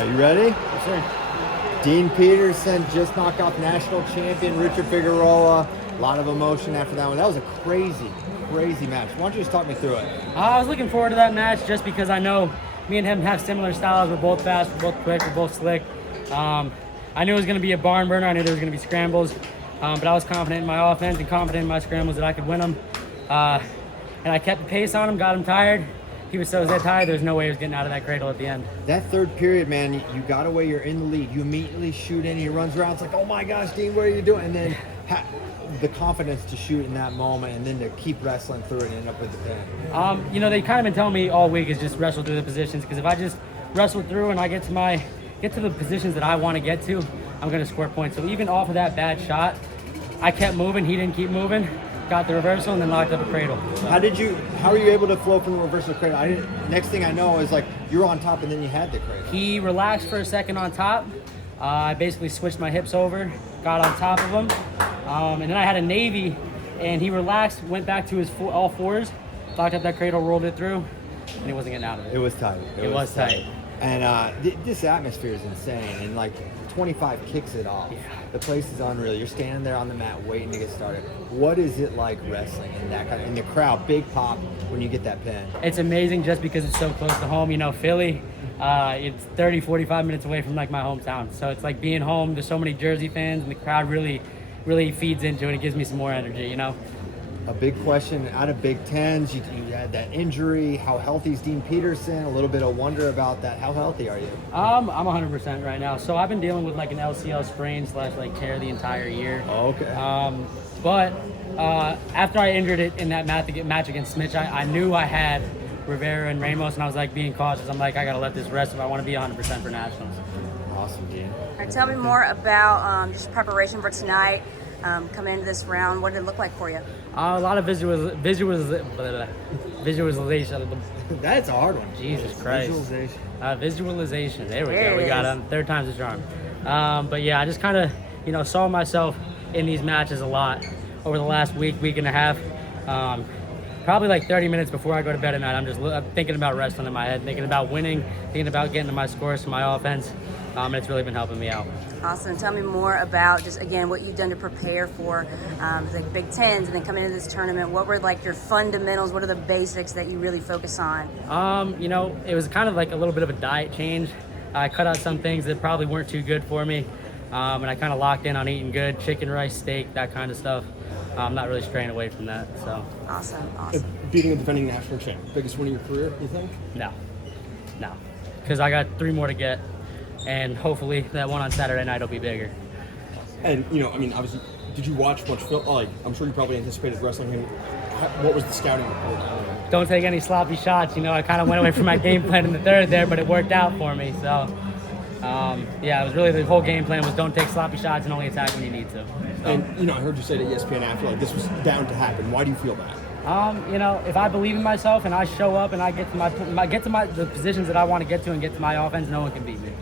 right, you ready? Yes, sir. Dean Peterson just knocked out national champion Richie Figueroa. A lot of emotion after that one. That was a crazy, crazy match. Why don't you just talk me through it? I was looking forward to that match just because I know me and him have similar styles. We're both fast, we're both quick, we're both slick. I knew it was going to be a barn burner. I knew there was going to be scrambles, but I was confident in my offense and confident in my scrambles that I could win them. And I kept the pace on him, got him tired. He was so dead tired, there's no way he was getting out of that cradle at the end. That third period, man, you got away, you're in the lead. You immediately shoot in, he runs around. It's like, oh my gosh, Dean, what are you doing? And then the confidence to shoot in that moment and then to keep wrestling through it and end up with the pin. They kind of been telling me all week is just wrestle through the positions, because if I just wrestle through and I get to the positions that I want to get to, I'm going to score points. So even off of that bad shot, I kept moving, he didn't keep moving. Got the reversal and then locked up a cradle. So. How were you able to flow from the reversal cradle? Next thing I know is like you were on top and then you had the cradle. He relaxed for a second on top. I basically switched my hips over, got on top of him, and then I had a Navy, and he relaxed, went back to his all fours, locked up that cradle, rolled it through, and he wasn't getting out of it. It was tight. It was tight. And this atmosphere is insane, and like 25 kicks it off. Yeah. The place is unreal. You're standing there on the mat waiting to get started. What is it like wrestling in that kind of, in the crowd, big pop when you get that pin? It's amazing just because it's so close to home. You know, Philly, it's 30, 45 minutes away from like my hometown. So it's like being home. There's so many Jersey fans, and the crowd really, really feeds into it. It gives me some more energy, you know? A big question out of Big Tens, you had that injury. How healthy is Dean Peterson? A little bit of wonder about that. How healthy are you? I'm 100% right now. So I've been dealing with like an LCL sprain / like tear the entire year. Oh, okay. But after I injured it in that match against Smitch, I knew I had Rivera and Ramos, and I was like being cautious. I'm like, I gotta let this rest if I want to be 100% for nationals. Awesome, Dean. All right, tell me more about just preparation for tonight. Coming into this round, what did it look like for you? A lot of visualization. That's a hard one. Jesus Christ. Visualization. Visualization. There we There go. it We got is. him. Third time's the charm. But yeah, I just kind of, saw myself in these matches a lot over the last week and a half. Probably like 30 minutes before I go to bed at night, I'm just thinking about wrestling in my head, thinking about winning, thinking about getting to my scores for my offense. And it's really been helping me out. Awesome. Tell me more about just, again, what you've done to prepare for the Big Tens and then coming into this tournament. What were like your fundamentals? What are the basics that you really focus on? It was kind of like a little bit of a diet change. I cut out some things that probably weren't too good for me. And I kind of locked in on eating good, chicken, rice, steak, that kind of stuff. I'm not really straying away from that. So Awesome. Beating a defending national champ, biggest win of your career, you think? No, because I got 3 more to get, and hopefully that one on Saturday night will be bigger. And obviously, did you watch much film? Like, I'm sure you probably anticipated wrestling him. What was the scouting report? Don't take any sloppy shots. I kind of went away from my game plan in the third there, but it worked out for me. So, it was really the whole game plan was don't take sloppy shots and only attack when you need to. So. And, I heard you say to ESPN after, like, this was bound to happen. Why do you feel that? If I believe in myself and I show up and I get to the positions that I want to get to and get to my offense, no one can beat me.